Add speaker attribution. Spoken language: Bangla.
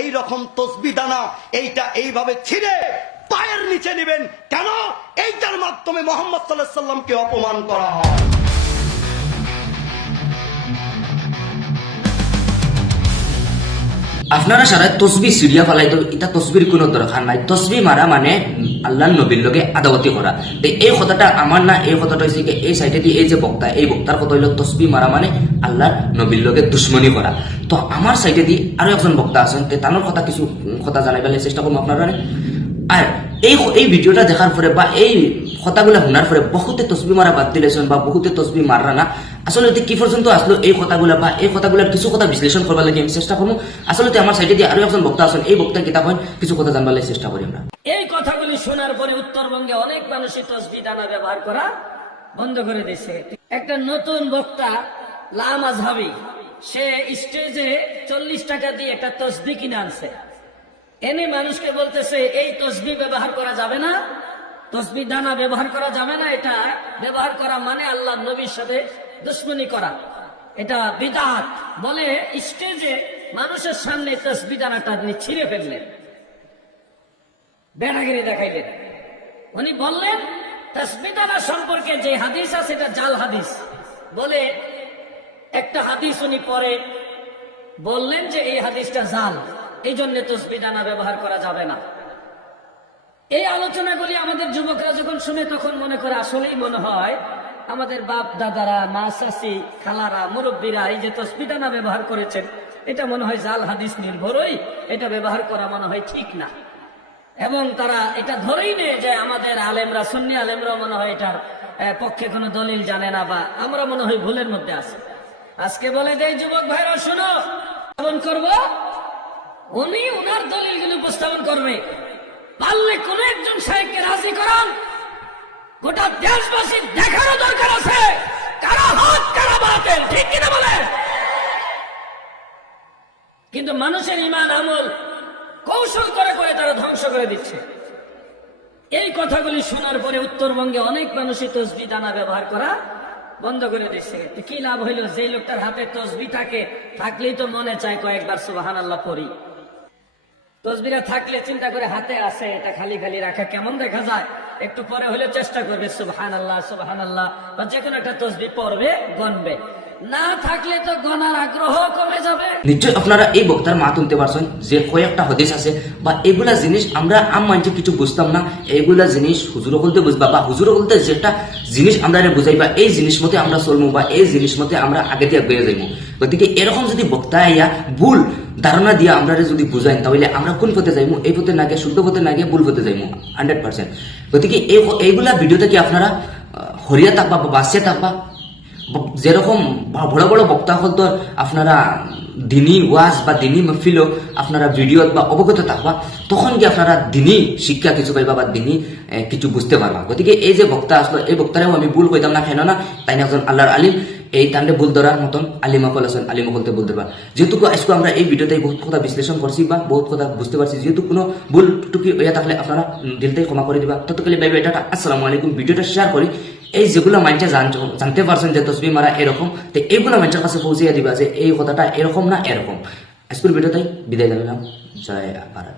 Speaker 1: এই রকম তসবি দানা এইটা এইভাবে ছিঁড়ে পায়ের নিচে নেবেন। কেন? এইটার মাধ্যমে মোহাম্মদ সাল্লাহ সাল্লামকে অপমান করা হয়।
Speaker 2: আপনারা সারা তসবি সিরিয়া ফালাই তো এটা তসবির কোনো দরকার নাই। তসবি মারা মানে আল্লাহ নবীর লগে আদাবতি করা। তো এই কথাটা আমার না, এই কথাটা হয়েছে এই সাইডে দিয়ে এই যে বক্তা, এই বক্তার কথা হইল তসবি মারা মানে আল্লাহ নবীর লগে দুশ্মনী করা। তো আমার সাইডে দিয়ে আরও একজন বক্তা আছেন, তে তানোর কথা কিছু কথা জানাই পেলে চেষ্টা করব আপনারা আর এই এই ভিডিওটা দেখার পরে বা এই কথাগুলো শোনার পরে বহুতে তসবি মারা বাদ দিলেছেন বা বহুতে তসবি মারা না। আসলে কি পর্যন্ত আসলো এই কথাগুলা বা এই কথাগুলার কিছু কথা বিশ্লেষণ করবার লাগে আমি চেষ্টা করব আসলে আমার সাইডে দিয়ে আরও একজন বক্তা আছেন, এই বক্তা কিতাব হয় কিছু কথা জানবার চেষ্টা করি আমরা
Speaker 3: শোনার পরে উত্তরবঙ্গে অনেক মানুষই তসবি দানা ব্যবহার করা বন্ধ করে দিয়েছে। একটা নতুন বক্তা লামাজহাবি সে স্টেজে চল্লিশ টাকা দিয়ে একটা তসবি কিনে আনছে। এনে মানুষকে বলতেছে, এই তসবি ব্যবহার করা যাবে না, তসবি দানা ব্যবহার করা যাবে না, এটা ব্যবহার করা মানে আল্লাহ নবীর সাথে দুশ্মনী করা। এটা বিদাত। বলে স্টেজে মানুষের সামনে তসবি দানাটা ছিঁড়ে ফেললেন। বেড়াগিরি দেখাইলেন উনি বললেন তসবিদানা সম্পর্কে যে হাদিস আছে, এটা জাল হাদিস। বলে, একটা হাদিস উনি পরে বললেন যে এই হাদিসটা জাল, এই জন্য তসবিদানা ব্যবহার করা যাবে না। এই আলোচনাগুলি আমাদের যুবকরা যখন শুনে, তখন মনে করে আসলেই মনে হয়, আমাদের বাপ দাদারা, মা চাষি খালারা, মুরব্বীরা এই যে তসবিদানা ব্যবহার করেছেন, এটা মনে হয় জাল হাদিস নির্ভরই, এটা ব্যবহার করা মনে হয় ঠিক না। এবং তারা এটা ধরেই নেয় যে আমাদের আলেমরা, সুন্নি আলেমরা মনে হয় এটার পক্ষে কোনো দলিল জানে না বা আমরা মনে হয় ভুলের মধ্যে আছি। আজকে বলে যে এই যুবক ভাইরা, শোনো, উপস্থাপন করব। উনি ওনার দলিলগুলো উপস্থাপন করবে। পারলে কোন একজন সাহেবকে রাজি করান। গোটা দেশবাসী দেখারও দরকার আছে। কারা হাত, কারা বাতেন, ঠিক কিনা বলেন? কিন্তু মানুষের ইমান আমল কৌশল করে করে তারা ধ্বংস করে দিচ্ছে। এই কথাগুলি শোনার পরে উত্তরবঙ্গে অনেক মানুষই তসবি দানা ব্যবহার করা বন্ধ করে দিচ্ছে। কি লাভ হইল? যে লোকটার হাতে তসবি থাকে, থাকলেই তো মনে চায় কয়েকবার সুবাহান আল্লাহ পড়ি। তসবিরা থাকলে চিন্তা করে হাতে আসে এটা খালি খালি রাখা, কেমন দেখা যায়? একটু পরে হলে চেষ্টা করবে সুবহান আল্লাহ সুবহান আল্লাহ বা যে কোনো একটা তসবি পড়বে গনবে না থাকলে তো গনার আগ্রহ কমে যাবে।
Speaker 2: নিশ্চয় আপনারা এই বক্তার মা তুলতে পারছেন যে কয়েকটা হদিস আছে, বা এগুলা জিনিস আমরা আম মানছে কিছু বুঝতাম না এগুলা জিনিস হুজুর বলতে বুঝবা, বা হুজুর বলতে যেটা জিনিস আমরা বুঝাইবা এই জিনিস মতে আমরা চলবো বা এই জিনিস মতে আমরা আগে দিয়ে বেয়ে যাইব গতিকে এরকম যদি বক্তা আইয়া ভুল ধারণা দিয়ে আমরা যদি বুঝাইন, তাহলে আমরা কোন পথে যাইমু? এই পথে না গিয়ে শুদ্ধ পথে না গিয়ে ভুল পথে যাইমু হান্ড্রেড পার্সেন্ট গতিকে এই এইগুলা ভিডিওতে কি আপনারা হরিয়া থাকবা বা বাসিয়া থাকবা? যেরকম বড় বড় বক্তা হল তো আপনারা দিনী ওয়াজ বা দিনী মহফিলও আপনারা ভিডিও বা অবগত থাকবা তখন কি আপনারা দিনী শিক্ষা কিছু পাইবা বা দিনী কিছু বুঝতে পারবা গতিকে এই যে বক্তা আসলো এই বক্তারেও আমি ভুল কইতাম না কেন না তাই না একজন আল্লাহর আলিম এই তান্ডে ভুল ধরার মতন আলিমাকল আছেন আলিমাকলতে ভুল ধরবা যেহেতু আজকে আমরা এই ভিডিওতে বহুত কথা বিশ্লেষণ করছি বা বহুত কথা বুঝতে পারছি যেহেতু কোনো ভুল টুকি হইয়া থাকলে আপনারা উম, দিলটাই ক্ষমা করে দিবা। ততকালে বাইবে এটা আসসালামু আলাইকুম। ভিডিওটা শেয়ার করি এই যেগুলো মানুষের জান- জানতে পারছেন যে তসবি মারা এরকম, তো এইগুলো মানুষের কাছে পৌঁছিয়ে দিবা যে এই কথাটা এরকম না এরকম। আজকের ভিডিওটাই বিদায় জানালাম জয় ভারত।